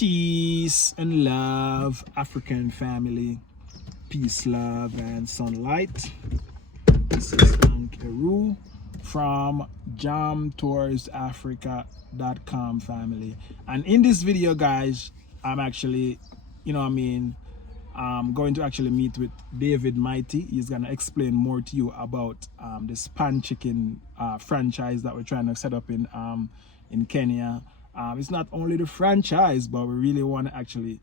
Peace and love, African family. Peace, love, and sunlight. This is Ankeru from jamtoursafrica.com family. And in this video, guys, I'm actually, I'm going to actually meet with David Mighty. He's going to explain more to you about this pan chicken franchise that we're trying to set up in Kenya. It's not only the franchise, but we really want to actually,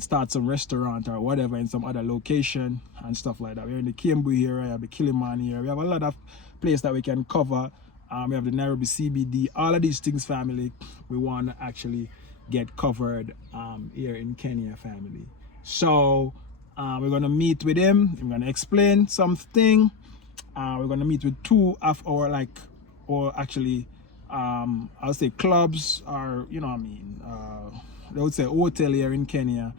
start some restaurant or whatever in some other location and stuff like that. We're in the Kiambu area, the Kilimani area. We have a lot of places that we can cover. We have the Nairobi CBD. All of these things, family, we want to actually get covered here in Kenya, family. So we're going to meet with him. We're going to explain something. We're going to meet with two of our I'll say clubs, or they would say hotel here in Kenya,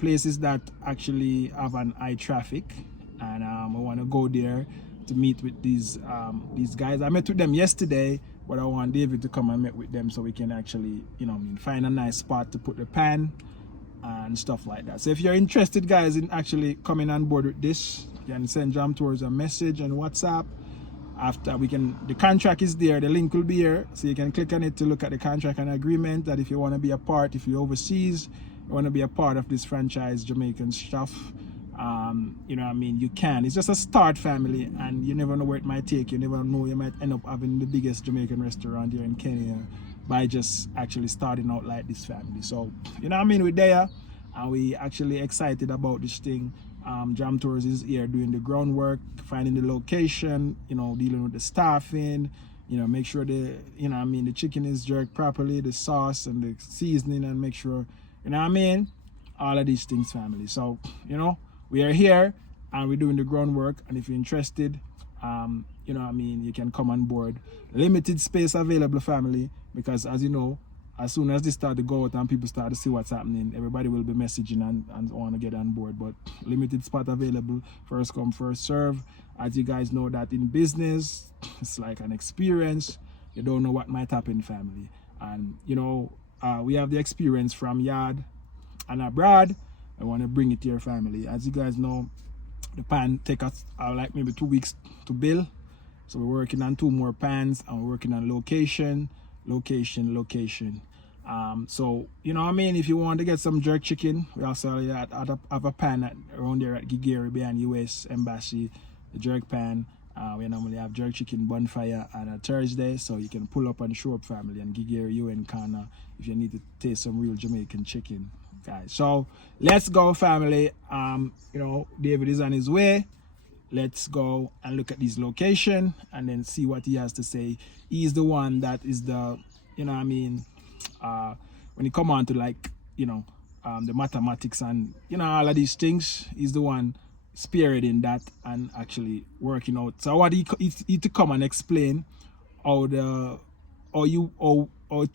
places that actually have an high traffic, and I want to go there to meet with these guys. I met with them yesterday, but I want David to come and meet with them so we can actually find a nice spot to put the pan and stuff like that. So if you're interested, guys, in actually coming on board with this, you can send Jam Tours a message on WhatsApp. After the contract is there, the link will be here, so you can click on it to look at the contract and agreement that if you want to be a part, if you're overseas, you want to be a part of this franchise Jamaican stuff, you can. It's just a start, family, and you never know where it might take you. Never know, you might end up having the biggest Jamaican restaurant here in Kenya by just actually starting out like this, family. So we're there, and we actually excited about this thing. Jam Tours is here doing the groundwork, finding the location, dealing with the staffing, make sure the chicken is jerked properly, the sauce and the seasoning, and make sure, all of these things, family. So, we are here and we're doing the groundwork, and if you're interested, you can come on board. Limited space available, family, because as you know, as soon as they start to go out and people start to see what's happening, everybody will be messaging and want to get on board. But limited spot available, first come, first serve. As you guys know that in business, it's like an experience. You don't know what might happen, family. And, we have the experience from yard and abroad. I want to bring it to your family. As you guys know, the pan take us like maybe 2 weeks to build. So we're working on 2 more pans, and we're working on location. So if you want to get some jerk chicken, we also have a pan around there at Gigeri behind US Embassy, the jerk pan. We normally have jerk chicken bonfire on a Thursday, so you can pull up and show up, family, and Gigeri UN Kana if you need to taste some real Jamaican chicken, guys. So let's go, family. David is on his way. Let's go and look at this location and then see what he has to say. He's the one that is the, when you come on to the mathematics and, all of these things, he's the one spearheading that and actually working out. So I want he to come and explain how it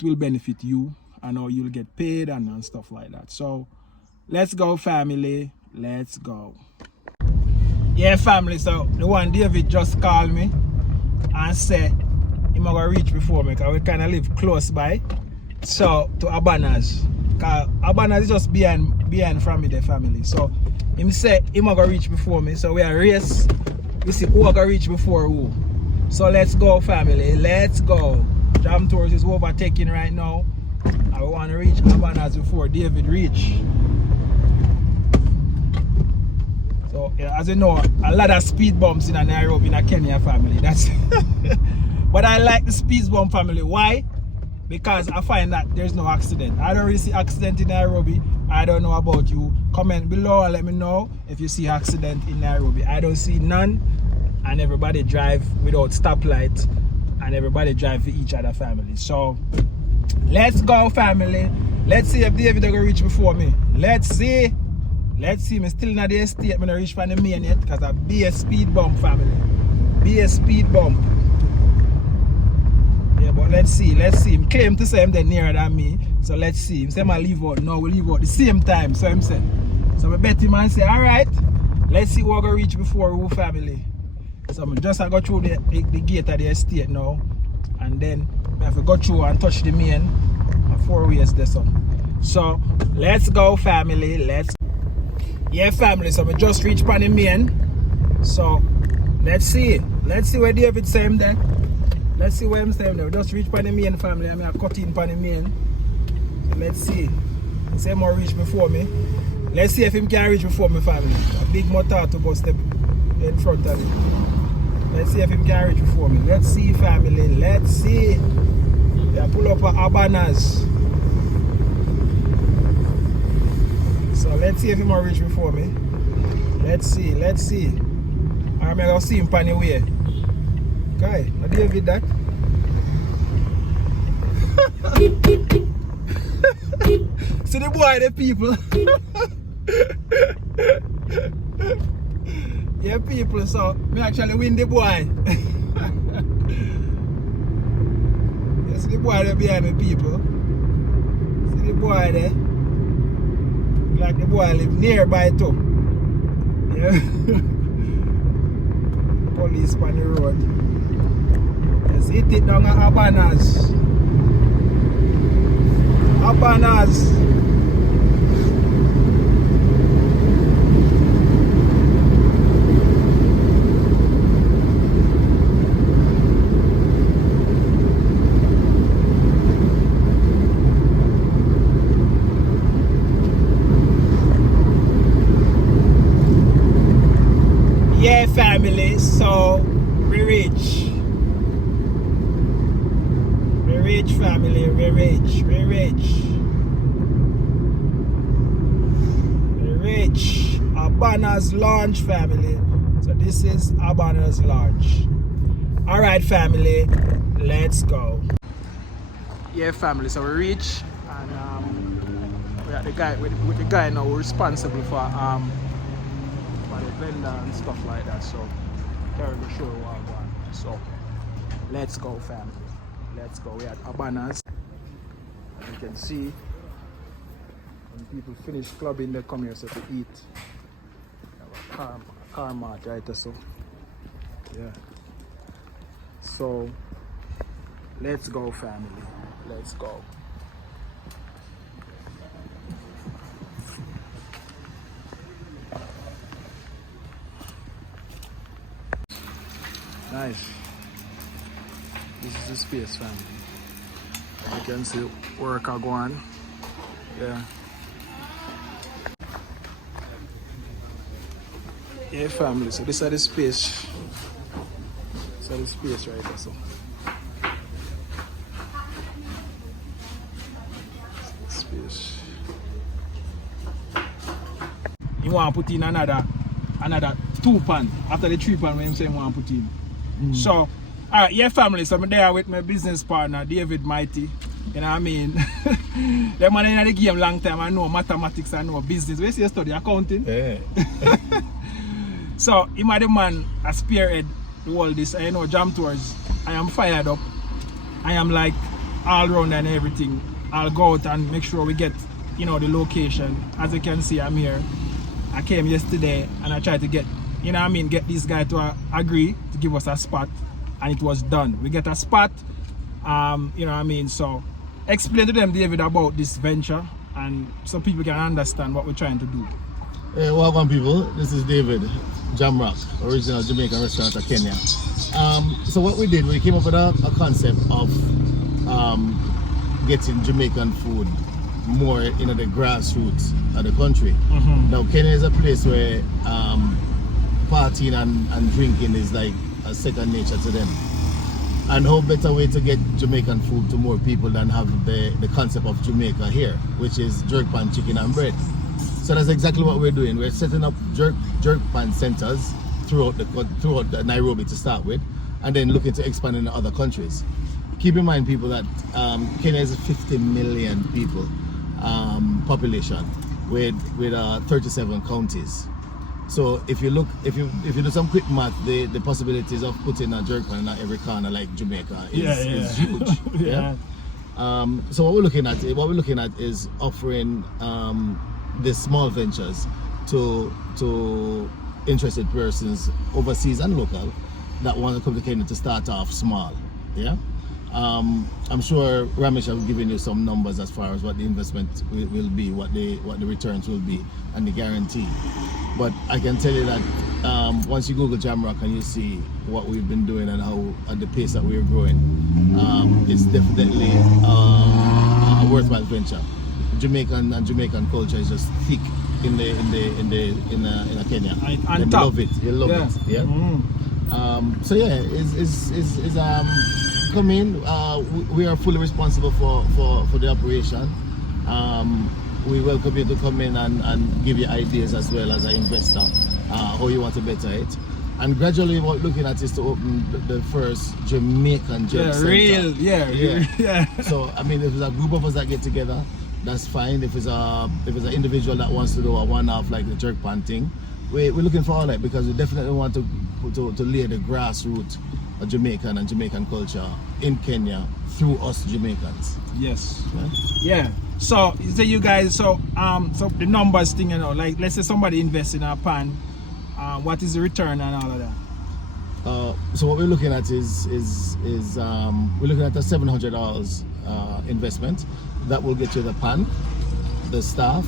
will benefit you and how you'll get paid and stuff like that. So let's go, family. Let's go. Yeah, family, so the one David just called me and said he's going to reach before me because we kind of live close by. So, to Abanas. Because Abanas is just behind from me, the family. So, him said he's going to reach before me. So, we are race. We see who going to reach before who. So, let's go, family. Let's go. Jam Tours is overtaking right now. And we want to reach Abanas before David reach. So, as you know, a lot of speed bumps in Nairobi in a Kenya, family. That's but I like the speed bump, family. Why? Because I find that there's no accident. I don't really see accident in Nairobi. I don't know about you. Comment below and let me know if you see accident in Nairobi. I don't see none. And everybody drive without stoplight. And everybody drive for each other, family. So, let's go, family. Let's see if David will reach before me. Let's see. Let's see, I'm still in the estate. I'm not reach for the main yet because I be a speed bump, family. Be a speed bump. Yeah, but let's see. Him claim to say I'm there nearer than me. So let's see. Him say I'm leave out. No, we leave out the same time. So I'm saying. So I bet him and say, alright. Let's see what we're going to reach before we family. So I'm just go through the gate of the estate now. And then I have to go through and touch the main 4 ways there. So So let's go, family. Yeah, family. So we just reached Panamain. So let's see where David say him there. Let's see where I'm saying there. We just reached Panamain, family. I mean, I cut in Panamain. So let's see. He say more reach before me. Let's see if him can reach before me, family. A big motor to go step in front of him. Let's see if him can reach before me. Let's see, family. Let's see. Yeah, pull up a Habanas. So let's see if he more reach before me. Let's see. I'm going to see him pan away. Okay, now David that. See the boy, the people. Yeah, people, so me actually win the boy. You see the boy there behind me, people. See the boy there. Like the boy live nearby too. Yeah. Police on the road. Let's hit it down at Habanas. Yeah, family, so we reach. Family, we reach Habanas Lounge, family. So this is Habanas Lounge. Alright, family, let's go. Yeah, family, so we reach and we are the guy with the guy now responsible for the vendor and stuff like that. So carry the show on. So let's go, family. Let's go. We're at Habanas. As you can see, when people finish clubbing, they come here so to eat. We have a car mart right there, so yeah. So let's go, family. Let's go. Nice. This is the space, family. As you can see, work are going. Yeah. Yeah, family. So this is the space. This is the space right there. So. This is the space. You want to put in another 2 pan after the 3 pan when you say you want to put in. So. Alright, yeah, family, so I'm there with my business partner, David Mighty. You know what I mean? The man in the game long time, I know mathematics, I know business. Where you study accounting? Yeah. So, him the man has spearhead all this. I know Jam Tours. I am fired up. I am like all round and everything. I'll go out and make sure we get, the location. As you can see, I'm here. I came yesterday and I tried to get, get this guy to agree to give us a spot. And it was done. We get a spot, So explain to them, David, about this venture and so people can understand what we're trying to do. Hey, welcome, people. This is David, Jamrock, original Jamaican restaurant of Kenya. So what we did, we came up with a concept of getting Jamaican food more in the grassroots of the country. Now, Kenya is a place where partying and drinking is like a second nature to them. And how better way to get Jamaican food to more people than have the concept of Jamaica here, which is jerk pan, chicken and bread. So that's exactly what we're doing. We're setting up jerk pan centers throughout the Nairobi to start with, and then looking to expand in other countries. Keep in mind, people, that Kenya is a 50 million people population with 37 counties. So if you do some quick math, the possibilities of putting a jerk pan in every corner like Jamaica is huge. Yeah. So what we're looking at is offering these small ventures to interested persons overseas and local that want to come to Kenya to start off small. Yeah. I'm sure Ramesh have given you some numbers as far as what the investment will be, what the returns will be, and the guarantee. But I can tell you that once you Google Jamrock and you see what we've been doing and how at the pace that we're growing, it's definitely a worthwhile venture. Jamaican culture is just thick in Kenya. And they love it. They love yeah. it. Yeah. Mm. So yeah, come in. We are fully responsible for the operation. We welcome you to come in and give you ideas as well as an investor, how you want to better it. And gradually what we're looking at is to open the first Jamaican Jerk Center. Yeah. So I mean, if there's a group of us that get together, that's fine. If it's an individual that wants to do a one-off like the jerk pan thing, we're looking for all that, because we definitely want to lay the grassroots of Jamaican and Jamaican culture in Kenya through us Jamaicans. Yes. Yeah. So you guys, so the numbers thing, like let's say somebody invests in a pan, what is the return and all of that? So what we're looking at is we're looking at a $700 investment that will get you the pan, the staff,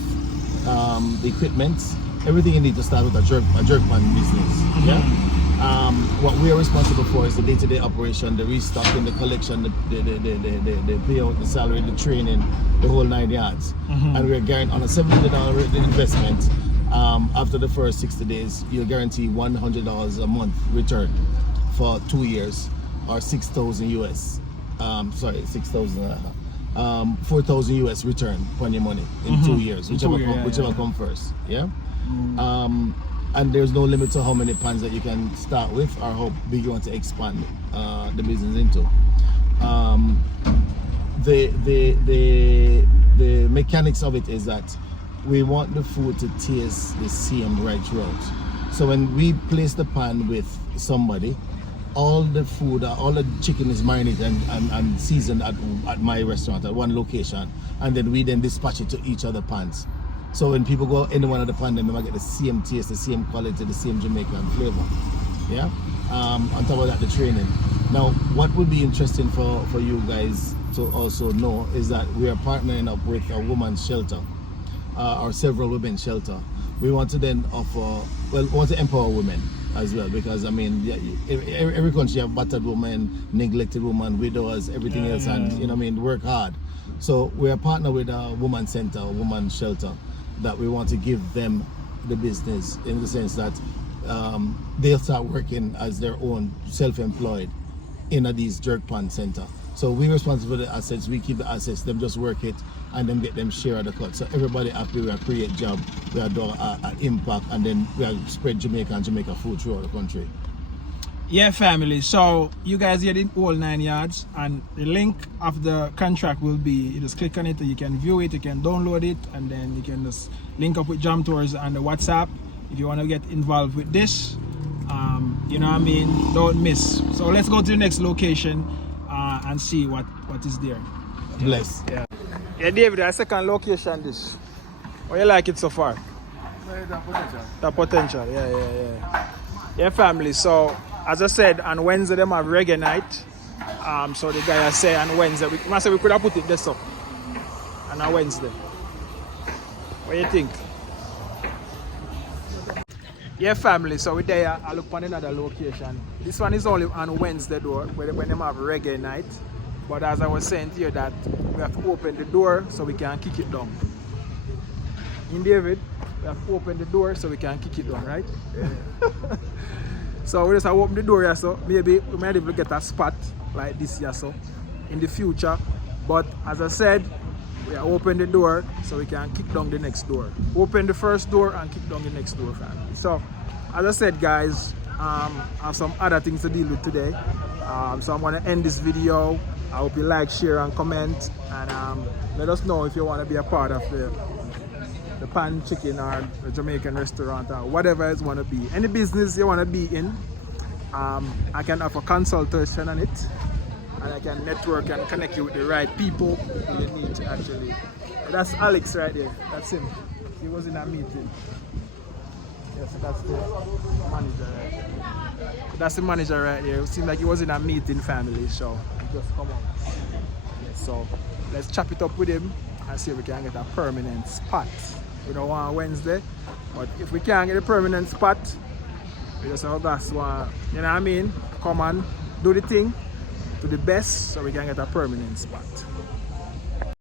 the equipment, everything you need to start with a jerk pan business. Yeah. What we are responsible for is the day-to-day operation, the restocking, the collection, the payout, the salary, the training, the whole 9 yards. And we are guaranteed on a $700 investment. After the first 60 days, you'll guarantee $100 a month return for 2 years, or 6,000 US. 4,000 US return on your money in 2 years, whichever come first. Yeah. And there's no limit to how many pans that you can start with or how big you want to expand the business into. The mechanics of it is that we want the food to taste the same right throughout. So when we place the pan with somebody, all the food, all the chicken is marinated and seasoned at my restaurant at one location, and then we dispatch it to each other pans. So when people go any one of the pan, they might get the same taste, the same quality, the same Jamaican flavor. Yeah. On top of that, the training. Now, what would be interesting for you guys to also know is that we are partnering up with a woman's shelter, or several women's shelter. We want to then offer, we want to empower women as well, because I mean, every country have battered women, neglected women, widows, everything else, and work hard. So we are partnered with a woman's center, a woman's shelter, that we want to give them the business in the sense that they'll start working as their own self-employed in these jerk pan center. So we're responsible for the assets, we keep the assets, them just work it and then get them share of the cut. So everybody happy, we create job, we are doing an impact, and then we are spread Jamaica food throughout the country. Yeah, family. So you guys hear the whole 9 yards, and the link of the contract will be, you just click on it and you can view it, you can download it, and then you can just link up with Jam Tours and the WhatsApp if you want to get involved with this. You know what I mean? Don't miss. So let's go to the next location and see what is there. Bless. Yeah, David, our second location this. How you like it so far? The potential. Yeah, family. So as I said, on Wednesday them have reggae night. So the guy has said on Wednesday, we could have put it this up on a Wednesday. What do you think? Yeah, family. So we're there. I look on another location. This one is only on Wednesday though, when them have reggae night. But as I was saying to you, that we have to open the door so we can kick it down. In David, we have to open the door so we can kick it down, right? Yeah. So we just have to open the door here, so maybe we might even get a spot like this here, so in the future. But as I said, we have open the door so we can kick down the next door. Open the first door and kick down the next door, family. So as I said, guys, I have some other things to deal with today. So I'm going to end this video. I hope you like, share and comment, and let us know if you want to be a part of the pan chicken or the Jamaican restaurant or whatever you want to be. Any business you want to be in, I can offer consultation on it, and I can network and connect you with the right people you need to actually. That's Alex right there. That's him. He was in a meeting. Yes, that's the manager right there. That's the manager right there. It seemed like he was in a meeting, family, so just come out. Yes, so let's chop it up with him and see if we can get a permanent spot. We don't want Wednesday, but if we can't get a permanent spot, we just have gas one, you know what I mean? Come on, do the thing to the best so we can get a permanent spot.